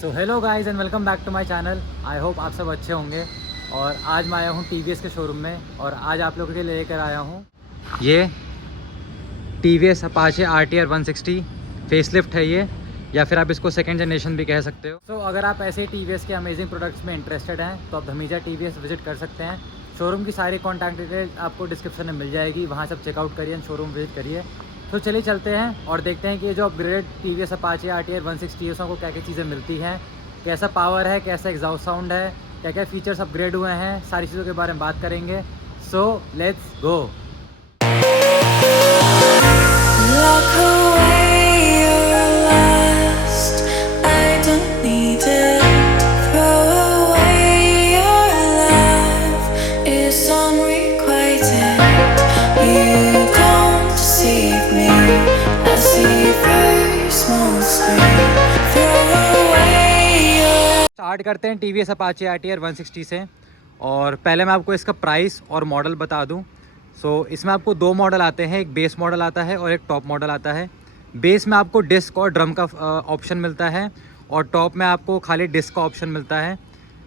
So hello guys and welcome back to my channel. I hope आप सब अच्छे होंगे। और आज मैं आया हूँ TVS के शोरूम में और आज आप लोगों के लिए लेकर आया हूँ ये TVS Apache RTR 160 फेसलिफ्ट है ये, या फिर आप इसको सेकेंड जनरेशन भी कह सकते हो। सो अगर आप ऐसे TVS के अमेजिंग प्रोडक्ट्स में इंटरेस्टेड हैं तो आप धमीजा TVS विजिट कर सकते हैं। शोरूम की सारी कॉन्टैक्ट डिटेल आपको डिस्क्रिप्शन में मिल जाएगी, वहाँ सब चेकआउट करिए एंड शोरूम विजिट करिए। तो चलिए चलते हैं और देखते हैं कि ये जो अपग्रेडेड TVS Apache RTR 160 है उसमें को क्या क्या चीज़ें मिलती हैं, कैसा पावर है, कैसा एग्जॉस्ट साउंड है, क्या क्या फीचर्स अपग्रेड हुए हैं, सारी चीज़ों के बारे में बात करेंगे। So let's go. Lock away your lust, I don't need it. Throw away your love, it's unrequited. You don't deceive me, I see very small screen. Throw away your start करते हैं TVS Apache RTR 160 से। और पहले मैं आपको इसका price और model बता दूं। इसमें आपको दो मॉडल आते हैं, एक बेस मॉडल आता है और एक टॉप मॉडल आता है। बेस में आपको डिस्क और ड्रम का ऑप्शन मिलता है और टॉप में आपको खाली डिस्क का ऑप्शन मिलता है।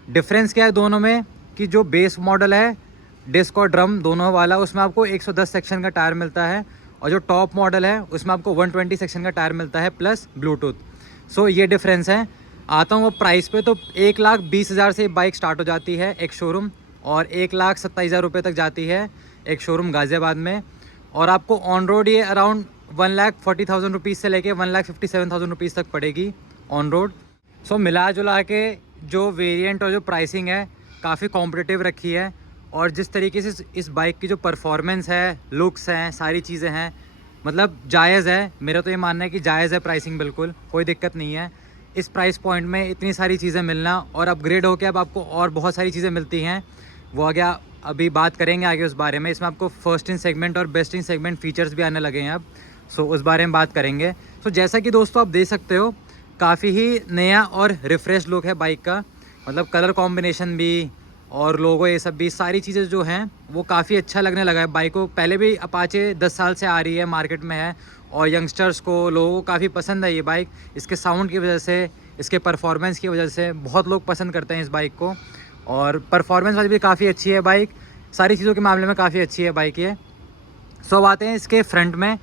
डिफरेंस क्या है दोनों में कि जो बेस मॉडल है डिस्क और ड्रम दोनों वाला, उसमें आपको 110 सेक्शन का टायर मिलता है और जो टॉप मॉडल है उसमें आपको 120 सेक्शन का टायर मिलता है प्लस ब्लूटूथ। ये डिफरेंस है। आता हूँ वो प्राइस पे, तो 1,20,000 से बाइक स्टार्ट हो जाती है एक शोरूम और 1,27,000 रुपये तक जाती है एक शोरूम गाज़ियाबाद में। और आपको ऑन रोड ये अराउंड 1,40,000 रुपीज़ से लेके 1,57,000 रुपीज़ तक पड़ेगी ऑन रोड। मिला जुला के जो वेरिएंट और जो प्राइसिंग है काफ़ी कॉम्पिटिटिव रखी है। और जिस तरीके से इस बाइक की जो परफॉर्मेंस है, लुक्स हैं, सारी चीज़ें हैं, मतलब जायज़ है। मेरा तो ये मानना है कि जायज़ है प्राइसिंग, बिल्कुल कोई दिक्कत नहीं है। इस प्राइस पॉइंट में इतनी सारी चीज़ें मिलना और अपग्रेड होकर अब आपको और बहुत सारी चीज़ें मिलती हैं, वो आगे अभी बात करेंगे आगे उस बारे में। इसमें आपको फर्स्ट इन सेगमेंट और बेस्ट इन सेगमेंट फीचर्स भी आने लगे हैं अब। उस बारे में बात करेंगे। जैसा कि दोस्तों आप देख सकते हो काफ़ी ही नया और रिफ़्रेश लुक है बाइक का, मतलब कलर कॉम्बिनेशन भी और लोगो ये सब भी, सारी चीज़ें जो हैं वो काफ़ी अच्छा लगने लगा है बाइक को। पहले भी अपाचे 10 साल से आ रही है, मार्केट में है और यंगस्टर्स को, लोगों को काफ़ी पसंद है ये बाइक। इसके साउंड की वजह से, इसके परफॉर्मेंस की वजह से बहुत लोग पसंद करते हैं इस बाइक को। और परफॉर्मेंस वाली भी काफ़ी अच्छी है बाइक, सारी चीज़ों के मामले में काफ़ी अच्छी है बाइक ये। अब आते हैं इसके फ्रंट में।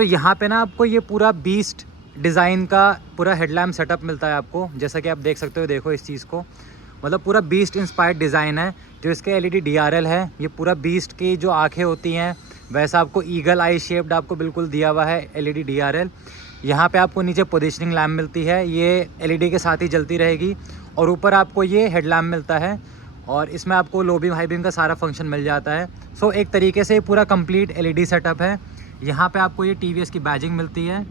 यहाँ पे ना आपको ये पूरा बीस्ट डिज़ाइन का पूरा हेडलैम्प सेटअप मिलता है आपको, जैसा कि आप देख सकते हो। देखो इस चीज़ को, मतलब पूरा बीस्ट इंस्पायर्ड डिज़ाइन है। जो इसके LED DRL है, ये पूरा बीस्ट की जो आँखें होती हैं वैसा आपको ईगल आई शेप्ड आपको बिल्कुल दिया हुआ है LED DRL। यहाँ पे आपको नीचे पोजीशनिंग लैम्प मिलती है, ये LED के साथ ही जलती रहेगी। और ऊपर आपको ये हेडलैम्प मिलता है और इसमें आपको लो बीम हाई बीम का सारा फंक्शन मिल जाता है। एक तरीके से पूरा कंप्लीट LED सेटअप है। यहाँ पे आपको ये TVS की बैजिंग मिलती है,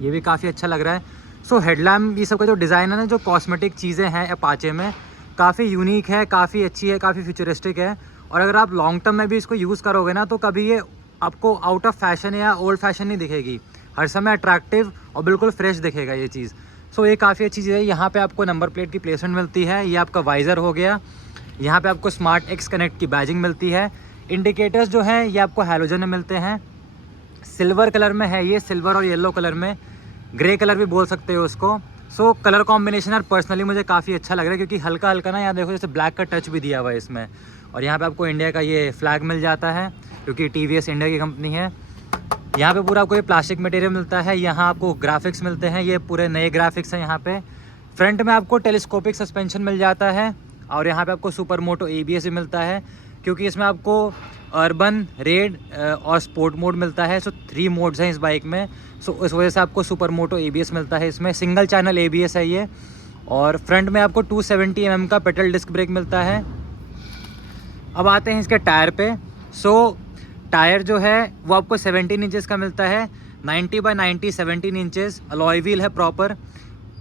ये भी काफ़ी अच्छा लग रहा है। हेडलैम्प ये सब का जो डिज़ाइन है ना, जो कॉस्मेटिक चीज़ें हैं अपाचे में, काफ़ी यूनिक है, काफ़ी अच्छी है, काफ़ी फ्यूचरिस्टिक है। और अगर आप लॉन्ग टर्म में भी इसको यूज़ करोगे ना तो कभी ये आपको आउट ऑफ फैशन या ओल्ड फैशन नहीं दिखेगी, हर समय अट्रैक्टिव और बिल्कुल फ्रेश दिखेगा ये चीज़। ये काफ़ी अच्छी चीज़ है। यहाँ पे आपको नंबर प्लेट की प्लेसमेंट मिलती है, ये आपका वाइज़र हो गया। यहाँ पे आपको स्मार्ट X कनेक्ट की बैजिंग मिलती है। इंडिकेटर्स जो हैं ये आपको हैलोजन में मिलते हैं, सिल्वर कलर में है ये, सिल्वर और येलो कलर में, ग्रे कलर भी बोल सकते हो उसको। कलर कॉम्बिनेशन यार पर्सनली मुझे काफ़ी अच्छा लग रहा है, क्योंकि हल्का हल्का ना, यहाँ देखो जैसे ब्लैक का टच भी दिया हुआ है इसमें। और यहाँ पे आपको इंडिया का ये फ्लैग मिल जाता है, क्योंकि TVS इंडिया की कंपनी है। यहाँ पे पूरा आपको ये प्लास्टिक मटेरियल मिलता है। यहाँ आपको ग्राफिक्स मिलते हैं, ये पूरे नए ग्राफिक्स हैं यहाँ पे। फ्रंट में आपको टेलीस्कोपिक सस्पेंशन मिल जाता है और यहाँ पे आपको सुपर मोटो ABS भी मिलता है, क्योंकि इसमें आपको अर्बन, रेड और स्पोर्ट मोड मिलता है। 3 मोड्स हैं इस बाइक में। इस वजह से आपको सुपर मोटो ABS मिलता है इसमें। सिंगल चैनल ABS है ये। और फ्रंट में आपको 270 mm का पेडल डिस्क ब्रेक मिलता है। अब आते हैं इसके टायर पे। टायर जो है वो आपको 17 इंचेस का मिलता है, 90 बाई 90 17 इंचेस। अलॉय व्हील है प्रॉपर,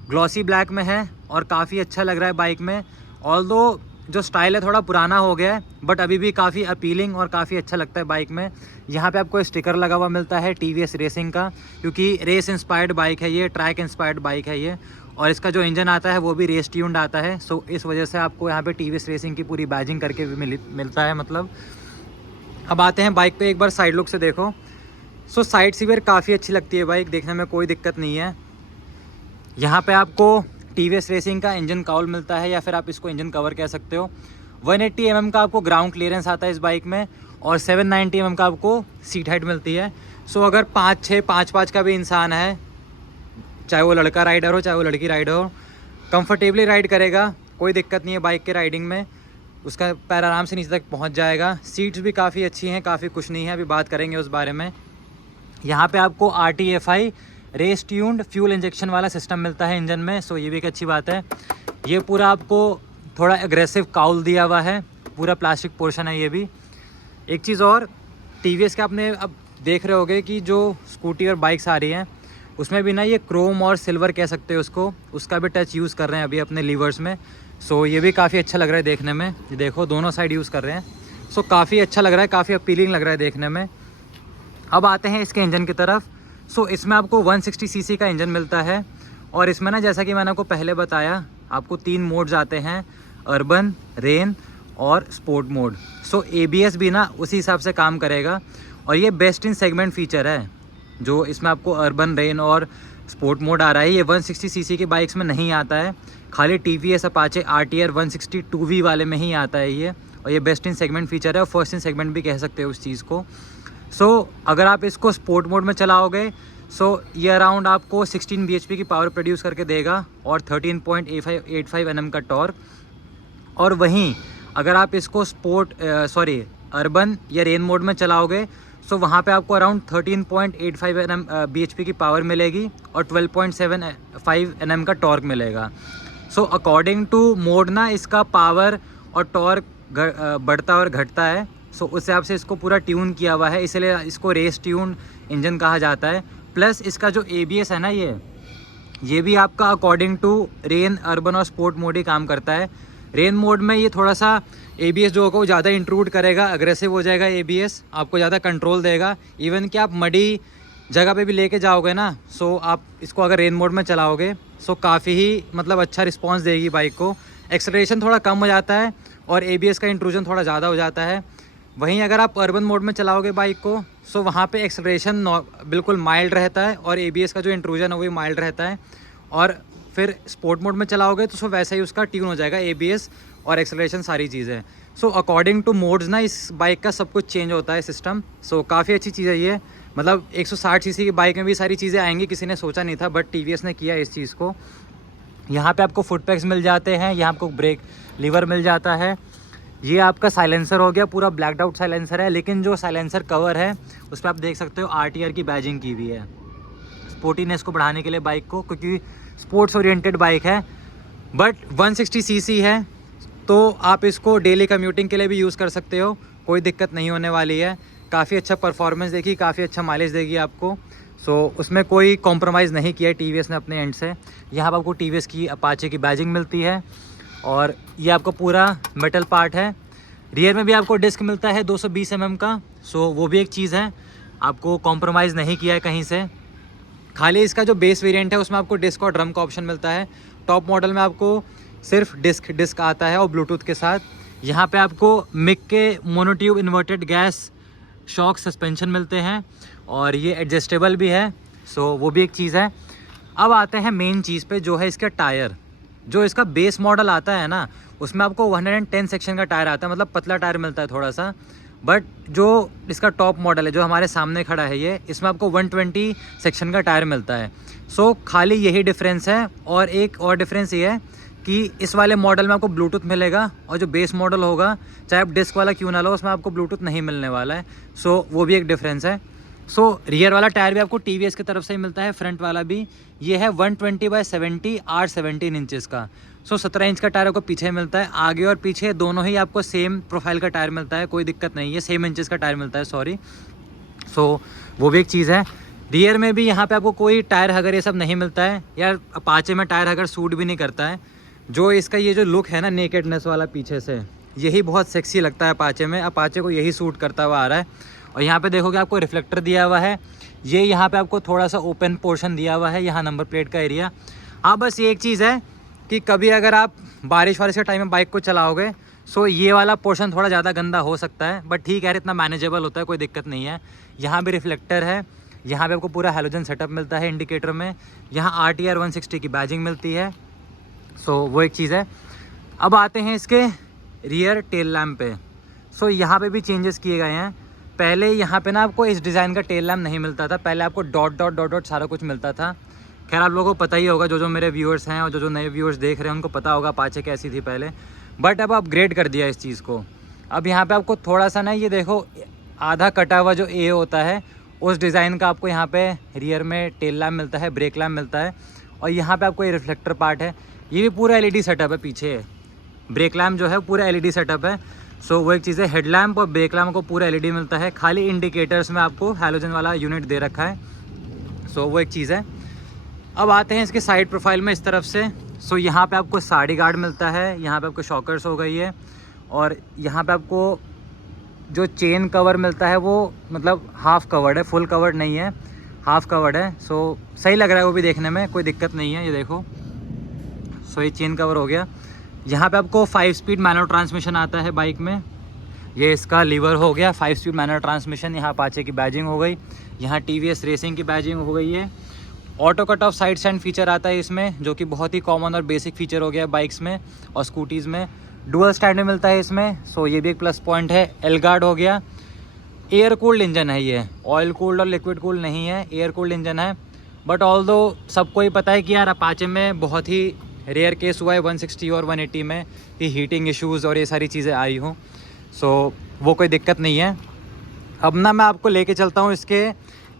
ग्लॉसी ब्लैक में है और काफ़ी अच्छा लग रहा है बाइक में। ऑल्दो जो स्टाइल है थोड़ा पुराना हो गया है, बट अभी भी काफ़ी अपीलिंग और काफ़ी अच्छा लगता है बाइक में। यहाँ पे आपको स्टिकर लगा हुआ मिलता है TVS रेसिंग का, क्योंकि रेस इंस्पायर्ड बाइक है ये, ट्रैक इंस्पायर्ड बाइक है ये। और इसका जो इंजन आता है वो भी रेस ट्यून्ड आता है। इस वजह से आपको यहाँ पे TVS रेसिंग की पूरी बैजिंग करके भी मिलता है मतलब। अब आते हैं बाइक पे, एक बार साइड लुक से देखो। साइड सीवर काफ़ी अच्छी लगती है बाइक, देखने में कोई दिक्कत नहीं है। यहाँ पे आपको TVS रेसिंग का इंजन काउल मिलता है, या फिर आप इसको इंजन कवर कह सकते हो। 180 mm का आपको ग्राउंड क्लियरेंस आता है इस बाइक में, और 790 mm का आपको सीट हाइट मिलती है। सो अगर 5'6", 5'5" का भी इंसान है, चाहे वो लड़का राइडर हो चाहे वो लड़की राइडर हो, कंफर्टेबली राइड करेगा, कोई दिक्कत नहीं है बाइक के राइडिंग में। उसका पैर आराम से नीचे तक पहुंच जाएगा। सीट्स भी काफ़ी अच्छी हैं, काफ़ी कुछ नहीं है, अभी बात करेंगे उस बारे में। यहाँ पे आपको RTFI race tuned fuel injection वाला सिस्टम मिलता है इंजन में, सो ये भी एक अच्छी बात है। ये पूरा आपको थोड़ा एग्रेसिव काउल दिया हुआ है, पूरा प्लास्टिक पोर्शन है ये भी। एक चीज़ और, TVS के आपने अब देख रहे होगे कि जो स्कूटी और बाइक्स आ रही हैं उसमें भी ना ये क्रोम और सिल्वर कह सकते हो उसको, उसका भी टच यूज़ कर रहे हैं अभी अपने लीवर्स में। सो ये भी काफ़ी अच्छा लग रहा है देखने में। ये देखो दोनों साइड यूज़ कर रहे हैं, सो काफ़ी अच्छा लग रहा है, काफ़ी अपीलिंग लग रहा है देखने में। अब आते हैं इसके इंजन की तरफ। सो इसमें आपको 160 cc का इंजन मिलता है, और इसमें ना जैसा कि मैंने आपको पहले बताया, आपको 3 मोड्स आते हैं, अर्बन, रेन और स्पोर्ट मोड। सो ABS भी ना उसी हिसाब से काम करेगा, और ये बेस्ट इन सेगमेंट फीचर है जो इसमें आपको अर्बन, रेन और स्पोर्ट मोड आ रहा है। ये 160 cc की बाइक्स में नहीं आता है, खाली TVS अपाचे RTR 160 2V वाले में ही आता है ये, और ये बेस्ट इन सेगमेंट फीचर है, और फर्स्ट इन सेगमेंट भी कह सकते हो उस चीज़ को। सो अगर आप इसको स्पोर्ट मोड में चलाओगे, सो ये अराउंड आपको 16 bhp की पावर प्रोड्यूस करके देगा, और 13.85 Nm का टॉर्क। और वहीं अगर आप इसको अर्बन या रेन मोड में चलाओगे, सो वहाँ पे आपको अराउंड 13.85 bhp की पावर मिलेगी, और 12.75 Nm का टॉर्क मिलेगा। सो अकॉर्डिंग टू मोड ना इसका पावर और टॉर्क बढ़ता और घटता है। सो उस हिसाब से इसको पूरा ट्यून किया हुआ है, इसलिए इसको रेस ट्यून इंजन कहा जाता है। प्लस इसका जो ABS है ना, ये भी आपका अकॉर्डिंग टू रेन, अर्बन और स्पोर्ट मोड ही काम करता है। रेन मोड में ये थोड़ा सा ABS जो होगा वो ज़्यादा इंट्रूड करेगा, अग्रेसिव हो जाएगा ABS, आपको ज़्यादा कंट्रोल देगा। इवन कि आप मडी जगह पे भी लेके जाओगे ना, सो आप इसको अगर रेन मोड में चलाओगे, सो काफ़ी ही मतलब अच्छा रिस्पांस देगी बाइक को। एक्सेलरेशन थोड़ा कम हो जाता है, और ABS का इंट्रूजन थोड़ा ज़्यादा हो जाता है। वहीं अगर आप अर्बन मोड में चलाओगे बाइक को, सो वहाँ पे एक्सेलरेशन बिल्कुल माइल्ड रहता है, और ABS का जो इंट्रूजन है वो भी माइल्ड रहता है। और फिर स्पोर्ट मोड में चलाओगे तो सो वैसे ही उसका ट्यून हो जाएगा, ABS और एक्सेलरेशन सारी चीज़ें। सो अकॉर्डिंग टू मोड्स ना इस बाइक का सब कुछ चेंज होता है सिस्टम। सो काफ़ी अच्छी चीज़ है ये, मतलब 160 cc की बाइक में भी सारी चीज़ें आएंगी, किसी ने सोचा नहीं था, बट TVS ने किया इस चीज़ को। यहाँ पे आपको फुट पैक्स मिल जाते हैं, यहाँ आपको ब्रेक लीवर मिल जाता है। ये आपका साइलेंसर हो गया, पूरा ब्लैकड आउट साइलेंसर है, लेकिन जो साइलेंसर कवर है उस पर आप देख सकते हो RTR की बैजिंग की हुई है, स्पोर्टीनेस को बढ़ाने के लिए बाइक को, क्योंकि स्पोर्ट्स ओरिएंटेड बाइक है। बट 160 cc है, तो आप इसको डेली कम्यूटिंग के लिए भी यूज़ कर सकते हो, कोई दिक्कत नहीं होने वाली है। काफ़ी अच्छा परफॉर्मेंस देगी, काफ़ी अच्छा माइलेज देगी आपको। सो उसमें कोई कॉम्प्रोमाइज़ नहीं किया है TVS ने अपने एंड से। यहाँ पर आपको TVS की अपाचे की बैजिंग मिलती है, और ये आपका पूरा मेटल पार्ट है। रियर में भी आपको डिस्क मिलता है 220 mm का, सो वो भी एक चीज़ है, आपको कॉम्प्रोमाइज़ नहीं किया है कहीं से। खाली इसका जो बेस वेरिएंट है उसमें आपको डिस्क और ड्रम का ऑप्शन मिलता है। टॉप मॉडल में आपको सिर्फ डिस्क आता है, और ब्लूटूथ के साथ। यहाँ पे आपको मिक के monotube inverted gas shock suspension मिलते हैं, और ये एडजस्टेबल भी है, सो वो भी एक चीज़ है। अब आते हैं मेन चीज़ पे, जो है इसका टायर। जो इसका बेस मॉडल आता है ना, उसमें आपको 110 सेक्शन का टायर आता है, मतलब पतला टायर मिलता है थोड़ा सा। बट जो इसका टॉप मॉडल है जो हमारे सामने खड़ा है ये, इसमें आपको 120 सेक्शन का टायर मिलता है। सो खाली यही डिफरेंस है, और एक और डिफरेंस ये है कि इस वाले मॉडल में आपको ब्लूटूथ मिलेगा, और जो बेस मॉडल होगा चाहे आप डिस्क वाला क्यों ना लो, उसमें आपको ब्लूटूथ नहीं मिलने वाला है। सो वो भी एक डिफरेंस है। सो रियर वाला टायर भी आपको TVS की तरफ से ही मिलता है, फ्रंट वाला भी। ये है 120/70 R17 इंचज़ का। सो 17 इंच का टायर आपको पीछे मिलता है, आगे और पीछे दोनों ही आपको सेम प्रोफाइल का टायर मिलता है, कोई दिक्कत नहीं है, सेम इंचज़ का टायर मिलता है, सॉरी। सो वो भी एक चीज़ है। रियर में भी यहाँ पे आपको कोई टायर हगर ये सब नहीं मिलता है, यार अपाचे में टायर हगर सूट भी नहीं करता है। जो इसका ये जो लुक है ना नेकेडनेस वाला पीछे से, यही बहुत सेक्सी लगता है अपाचे में, अपाचे को यही सूट करता हुआ आ रहा है। और यहाँ पे देखोगे आपको रिफ्लेक्टर दिया हुआ है, ये यहाँ पे आपको थोड़ा सा ओपन पोर्शन दिया हुआ है, यहाँ नंबर प्लेट का एरिया। हाँ बस ये एक चीज़ है कि कभी अगर आप बारिश वारिश के टाइम में बाइक को चलाओगे, सो ये वाला पोर्शन थोड़ा ज़्यादा गंदा हो सकता है, बट ठीक है, इतना मैनेजेबल होता है, कोई दिक्कत नहीं है। यहाँ भी रिफ्लेक्टर है, यहाँ पे आपको पूरा हैलोजन सेटअप मिलता है इंडिकेटर में। यहाँ RTR 160 की बैजिंग मिलती है। सो वो एक चीज़ है। अब आते हैं इसके रियर टेल लैम्प पे। सो यहाँ पे भी चेंजेस किए गए हैं। पहले यहाँ पे ना आपको इस डिज़ाइन का टेल लैम्प नहीं मिलता था, पहले आपको डॉट डॉट डॉट डॉट सारा कुछ मिलता था। खैर आप लोगों को पता ही होगा, जो मेरे व्यूअर्स हैं और जो नए व्यूअर्स देख रहे हैं उनको पता होगा अपाचे कैसी थी पहले, बट अब अपग्रेड कर दिया इस चीज़ को। अब यहाँ पे आपको थोड़ा सा ना ये देखो आधा कटा हुआ जो ए होता है उस डिज़ाइन का आपको यहाँ पे रियर में टेल लैम्प मिलता है, ब्रेक लैम्प मिलता है, और यहाँ पे आपको ये रिफ्लेक्टर पार्ट है। ये भी पूरा एलईडी सेटअप है, पीछे ब्रेक लैम्प जो है पूरा एलईडी सेटअप है। सो वो एक चीज़ है, हेड लैम्प और ब्रेक लैम्प को पूरा एलईडी मिलता है, खाली इंडिकेटर्स में आपको हैलोजन वाला यूनिट दे रखा है। सो वो एक चीज़ है। अब आते हैं इसके साइड प्रोफाइल में इस तरफ से। सो यहाँ पे आपको साड़ी गार्ड मिलता है, यहाँ पे आपको शॉकर्स हो गई है, और यहाँ पे आपको जो चेन कवर मिलता है वो मतलब हाफ़ कवर्ड है, फुल कवर्ड नहीं है, हाफ़ कवर्ड है। सो सही लग रहा है वो भी देखने में, कोई दिक्कत नहीं है। ये देखो, सो ये चेन कवर हो गया। यहाँ पे आपको 5 स्पीड मैनुअल ट्रांसमिशन आता है बाइक में। ये इसका लीवर हो गया, 5 स्पीड मैनुअल ट्रांसमिशन। यहाँ अपाचे की बैजिंग हो गई, यहाँ टीवीएस रेसिंग की बैजिंग हो गई है। Auto cut off side stand feature आता है इसमें, जो कि बहुत ही कॉमन और बेसिक फीचर हो गया बाइक्स में और स्कूटीज़ में। डुअल स्टैंड में मिलता है इसमें, सो ये भी एक प्लस पॉइंट है। एल गार्ड हो गया। एयर कूल्ड इंजन है, ये ऑयल कूल्ड और लिक्विड कूल्ड नहीं है, एयर कूल्ड इंजन है। बट ऑल्दो सबको ही पता है कि यार अपाचे में बहुत ही रेयर केस हुआ है 160 और 180 में कि हीटिंग इश्यूज़ और ये सारी चीज़ें आई हों। सो वो कोई दिक्कत नहीं है। अब ना मैं आपको लेके चलता हूँ इसके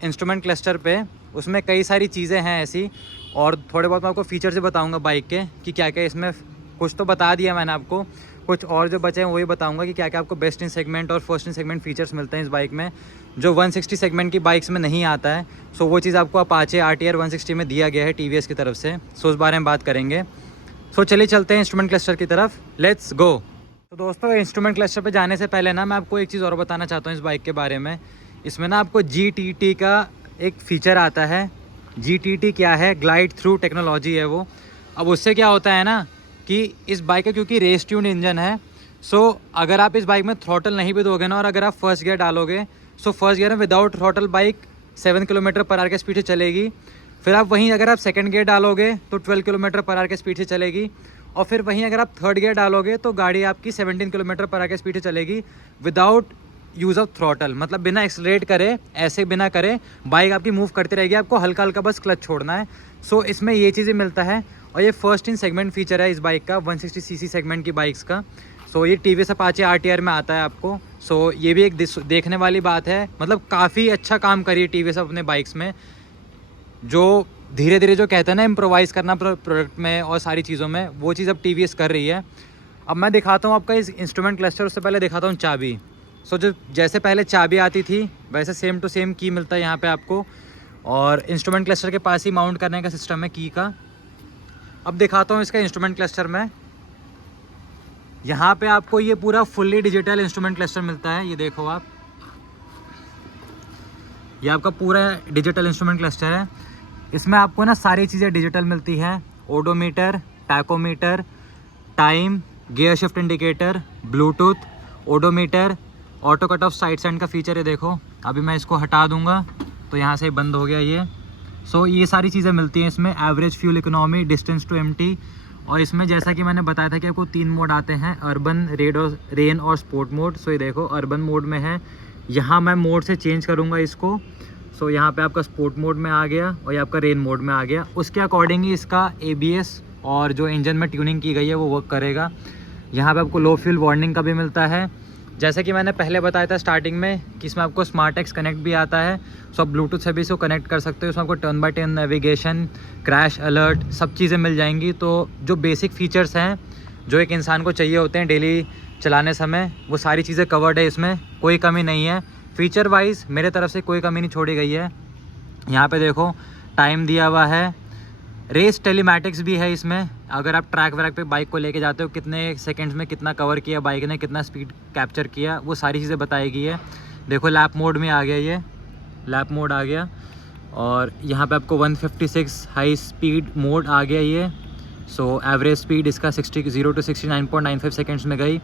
इंस्ट्रूमेंट क्लस्टर पे। उसमें कई सारी चीज़ें हैं ऐसी, और थोड़े बहुत मैं आपको फीचर से बताऊँगा बाइक के कि क्या क्या इसमें। कुछ तो बता दिया मैंने आपको, कुछ और जो बचे हैं वही बताऊंगा कि क्या क्या आपको बेस्ट इन सेगमेंट और फर्स्ट इन सेगमेंट फीचर्स मिलते हैं इस बाइक में, जो 160 सेगमेंट की बाइक्स में नहीं आता है। सो वो चीज़ आपको अपाचे RTR 160 में दिया गया है टीवीएस की तरफ से। सो उस बारे में बात करेंगे। सो चलिए चलते हैं इंस्ट्रूमेंट क्लस्टर की तरफ, लेट्स गो। तो दोस्तों इंस्ट्रूमेंट क्लस्टर पे जाने से पहले ना मैं आपको एक चीज़ और बताना चाहता हूँ इस बाइक के बारे में। इसमें ना आपको GTT का एक फ़ीचर आता है। GTT क्या है? ग्लाइड थ्रू टेक्नोलॉजी है वो। अब उससे क्या होता है ना कि इस बाइक का क्योंकि रेस ट्यून इंजन है, सो अगर आप इस बाइक में थ्रॉटल नहीं भी दोगे ना और अगर आप फर्स्ट गियर डालोगे, सो फर्स्ट गियर में विदाउट थ्रॉटल बाइक 7 km/h के स्पीड से चलेगी। फिर आप वहीं अगर आप सेकंड गियर डालोगे तो 12 km/h के स्पीड से चलेगी, और फिर वहीं अगर आप थर्ड गियर डालोगे तो गाड़ी आपकी 17 km/h के स्पीड से चलेगी विदाउट यूज़ ऑफ थ्रॉटल। मतलब बिना एक्सलरेट करे, ऐसे बिना करे बाइक आपकी मूव करती रहेगी, आपको हल्का हल्का बस क्लच छोड़ना है। सो इसमें ये चीज़ें मिलता है, और ये फर्स्ट इन सेगमेंट फीचर है इस बाइक का 160cc सेगमेंट की बाइक्स का। सो ये टीवीएस अपाचे RTR में आता है आपको। सो ये भी एक देखने वाली बात है, मतलब काफ़ी अच्छा काम करी टीवीएस अपने बाइक्स में, जो धीरे धीरे जो कहते हैं ना इम्प्रोवाइज़ करना प्रोडक्ट में और सारी चीज़ों में, वो चीज़ अब टीवीएस कर रही है। अब मैं दिखाता हूँ आपका इस इंस्ट्रूमेंट क्लस्टर, उससे पहले दिखाता हूँ चाबी। सो जो जैसे पहले चाबी आती थी वैसे सेम टू सेम की मिलता है यहाँ पे आपको, और इंस्ट्रूमेंट क्लस्टर के पास ही माउंट करने का सिस्टम है की का। अब दिखाता हूँ इसका इंस्ट्रूमेंट क्लस्टर में। यहाँ पे आपको ये पूरा फुल्ली डिजिटल इंस्ट्रूमेंट क्लस्टर मिलता है। ये देखो आप, ये आपका पूरा डिजिटल इंस्ट्रूमेंट क्लस्टर है। इसमें आपको ना सारी चीज़ें डिजिटल मिलती हैं, odometer, tachometer, time, gear shift indicator, Bluetooth, odometer, auto cut off side stand का फीचर है। देखो अभी मैं इसको हटा दूंगा तो यहाँ से बंद हो गया ये। सो ये सारी चीज़ें मिलती हैं इसमें, average fuel economy, distance to empty. और इसमें जैसा कि मैंने बताया था कि आपको 3 मोड आते हैं, अर्बन, रेन और स्पोर्ट मोड। सो ये देखो अर्बन मोड में है, यहाँ मैं मोड से चेंज करूँगा इसको। सो यहाँ पे आपका स्पोर्ट मोड में आ गया और ये आपका रेन मोड में आ गया। उसके अकॉर्डिंग ही इसका ABS और जो इंजन में ट्यूनिंग की गई है वो वर्क करेगा। यहाँ पे आपको लो फ्यूल वार्निंग का भी मिलता है, जैसे कि मैंने पहले बताया था स्टार्टिंग में कि इसमें आपको स्मार्ट एक्स कनेक्ट भी आता है। सो आप ब्लूटूथ से भी इसको कनेक्ट कर सकते हो। इसमें आपको turn by turn navigation, crash alert, सब चीज़ें मिल जाएंगी। तो जो बेसिक फीचर्स हैं जो एक इंसान को चाहिए होते हैं डेली चलाने समय, वो सारी चीज़ें कवर्ड है इसमें, कोई कमी नहीं है। फीचर वाइज मेरे तरफ से कोई कमी नहीं छोड़ी गई है। यहाँ पे देखो टाइम दिया हुआ है, रेस टेलीमैटिक्स भी है इसमें। अगर आप ट्रैक व्रैक पे बाइक को लेके जाते हो, कितने सेकंड्स में कितना कवर किया बाइक ने, कितना स्पीड कैप्चर किया, वो सारी चीज़ें बताई गई है। देखो लैप मोड में आ गया, ये लैप मोड आ गया, और यहाँ पे आपको 156 हाई स्पीड मोड आ गया ये। सो एवरेज स्पीड इसका 0 to 69.95 सेकेंड्स में गई।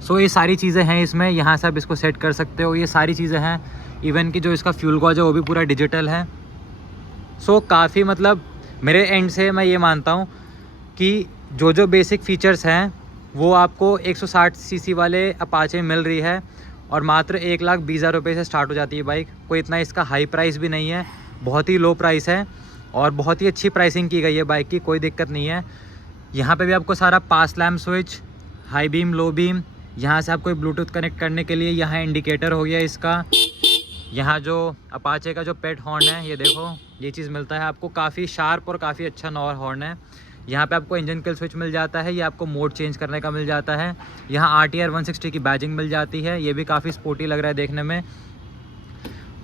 सो ये सारी चीज़ें हैं इसमें, यहाँ से आप इसको सेट कर सकते हो। ये सारी चीज़ें हैं, इवन कि जो इसका फ्यूल गॉज है वो भी पूरा डिजिटल है। सो काफ़ी मतलब मेरे एंड से मैं ये मानता हूँ कि जो बेसिक फ़ीचर्स हैं वो आपको 160 सीसी वाले अपाचे में मिल रही है और मात्र 1,20,000 रुपये से स्टार्ट हो जाती है बाइक। कोई इतना इसका हाई प्राइस भी नहीं है, बहुत ही लो प्राइस है और बहुत ही अच्छी प्राइसिंग की गई है बाइक की, कोई दिक्कत नहीं है। यहाँ पे भी आपको सारा pass lamp switch, high beam, low beam, यहाँ से आपको ब्लूटूथ कनेक्ट करने के लिए यहाँ इंडिकेटर हो गया इसका। यहाँ जो अपाचे का जो पेट हॉर्न है ये देखो, ये चीज़ मिलता है आपको, काफ़ी शार्प और काफ़ी अच्छा नॉर हॉर्न है। यहाँ पे आपको इंजन किल स्विच मिल जाता है, ये आपको मोड चेंज करने का मिल जाता है। यहाँ RTR 160 की बैजिंग मिल जाती है, ये भी काफ़ी स्पोर्टी लग रहा है देखने में।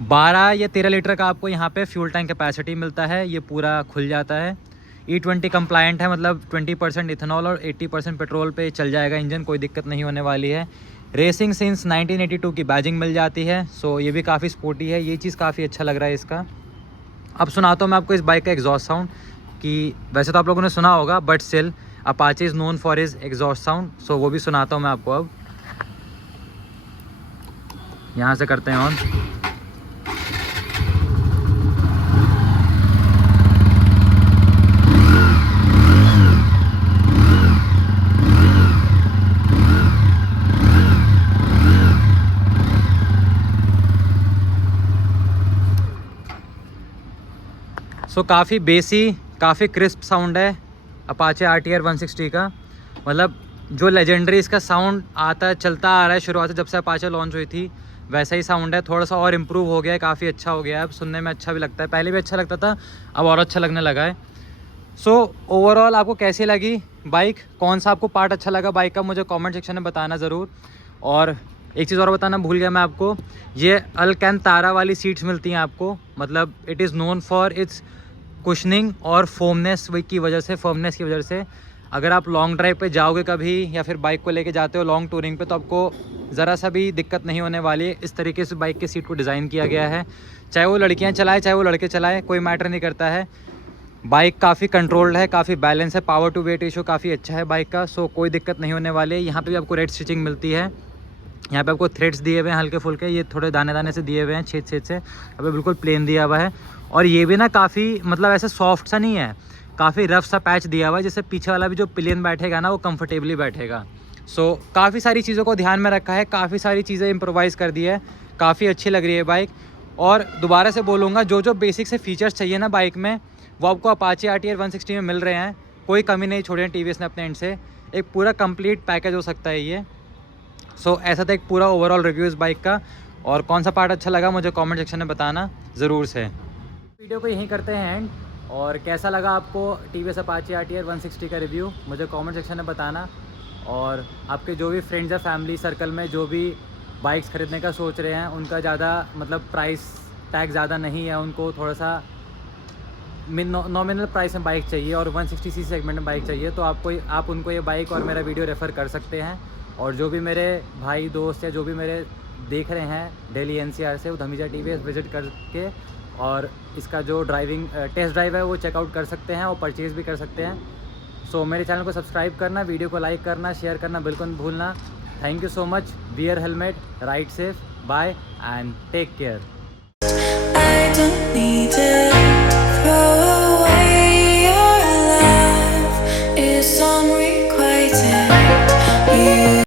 12 या 13 लीटर का आपको यहाँ पे फ्यूल टैंक कैपेसिटी मिलता है, ये पूरा खुल जाता है। E20 कंप्लायंट है, मतलब 20% इथेनॉल और 80% पेट्रोल पे चल जाएगा इंजन, कोई दिक्कत नहीं होने वाली है। रेसिंग सिंस 1982 की बैजिंग मिल जाती है, सो ये भी काफ़ी स्पोर्टी है, ये चीज़ काफ़ी अच्छा लग रहा है इसका। अब सुनाता हूँ मैं आपको इस बाइक का एग्जॉस्ट साउंड, कि वैसे तो आप लोगों ने सुना होगा but still Apache is known for his exhaust sound, so वो भी सुनाता हूँ मैं आपको। अब यहाँ से करते हैं ऑन। सो काफ़ी बेसी, काफ़ी क्रिस्प साउंड है अपाचे RTR 160 का। मतलब जो लेजेंडरी इसका साउंड आता चलता आ रहा है शुरुआत से, जब से अपाचे लॉन्च हुई थी वैसा ही साउंड है, थोड़ा सा और इम्प्रूव हो गया है, काफ़ी अच्छा हो गया है, अब सुनने में अच्छा भी लगता है। पहले भी अच्छा लगता था, अब और अच्छा लगने लगा है। सो ओवरऑल आपको कैसी लगी बाइक, कौन सा आपको पार्ट अच्छा लगा बाइक का, मुझे कमेंट सेक्शन में बताना ज़रूर। और एक चीज़ और बताना भूल गया मैं आपको, ये अलकैंतारा वाली सीट्स मिलती हैं आपको, मतलब it is known for its cushioning और फर्मनेस की वजह से अगर आप लॉन्ग ड्राइव पे जाओगे कभी या फिर बाइक को लेके जाते हो लॉन्ग टूरिंग पे, तो आपको ज़रा सा भी दिक्कत नहीं होने वाली है। इस तरीके से बाइक के सीट को डिज़ाइन किया गया है, चाहे वो लड़कियां चलाएं चाहे वो लड़के चलाएं, कोई मैटर नहीं करता है। बाइक काफ़ी कंट्रोल्ड है, काफ़ी बैलेंस है, पावर टू वेट रेशियो काफ़ी अच्छा है बाइक का, सो कोई दिक्कत नहीं होने वाली है। यहाँ पे भी आपको रेड स्टिचिंग मिलती है, यहाँ पे आपको थ्रेड्स दिए हुए हैं हल्के फुल्के, ये थोड़े दाने दाने से दिए हुए हैं, छेद से। यहाँ पे बिल्कुल प्लेन दिया हुआ है और ये भी ना काफ़ी मतलब ऐसे सॉफ्ट सा नहीं है, काफ़ी रफ सा पैच दिया हुआ है, जिससे पीछे वाला भी जो पिलियन बैठेगा ना वो कंफर्टेबली बैठेगा। सो काफ़ी सारी चीज़ों को ध्यान में रखा है, काफ़ी सारी चीज़ें इम्प्रोवाइज़ कर दी है, काफ़ी अच्छी लग रही है बाइक। और दोबारा से बोलूँगा, जो बेसिक से फीचर्स चाहिए ना बाइक में वो आपको अपाचे RTR 160 में मिल रहे हैं, कोई कमी नहीं छोड़ी है TVS ने अपने एंड से। एक पूरा कंप्लीट पैकेज हो सकता है ये। सो ऐसा था एक पूरा ओवरऑल रिव्यू इस बाइक का। और कौन सा पार्ट अच्छा लगा मुझे कमेंट सेक्शन में बताना ज़रूर से। वीडियो को यहीं करते हैं एंड, और कैसा लगा आपको TVS अपाचे RTR 160 का रिव्यू मुझे कमेंट सेक्शन में बताना। और आपके जो भी फ्रेंड्स या फैमिली सर्कल में जो भी बाइक्स ख़रीदने का सोच रहे हैं, उनका ज़्यादा मतलब प्राइस टैग ज़्यादा नहीं है, उनको थोड़ा सा नॉमिनल प्राइस में बाइक चाहिए और 160cc सेगमेंट में बाइक चाहिए, तो आप उनको ये बाइक और मेरा वीडियो रेफ़र कर सकते हैं। और जो भी मेरे भाई दोस्त या जो भी मेरे देख रहे हैं दिल्ली NCR से, वो धमीजा TVS विज़िट करके और इसका जो ड्राइविंग टेस्ट ड्राइव है वो चेकआउट कर सकते हैं और परचेज़ भी कर सकते हैं। सो मेरे चैनल को सब्सक्राइब करना, वीडियो को लाइक करना, शेयर करना बिल्कुल मत भूलना। Thank you so much. Wear helmet, ride safe, bye and take care. I don't need it. Throw away your love. It's unreal.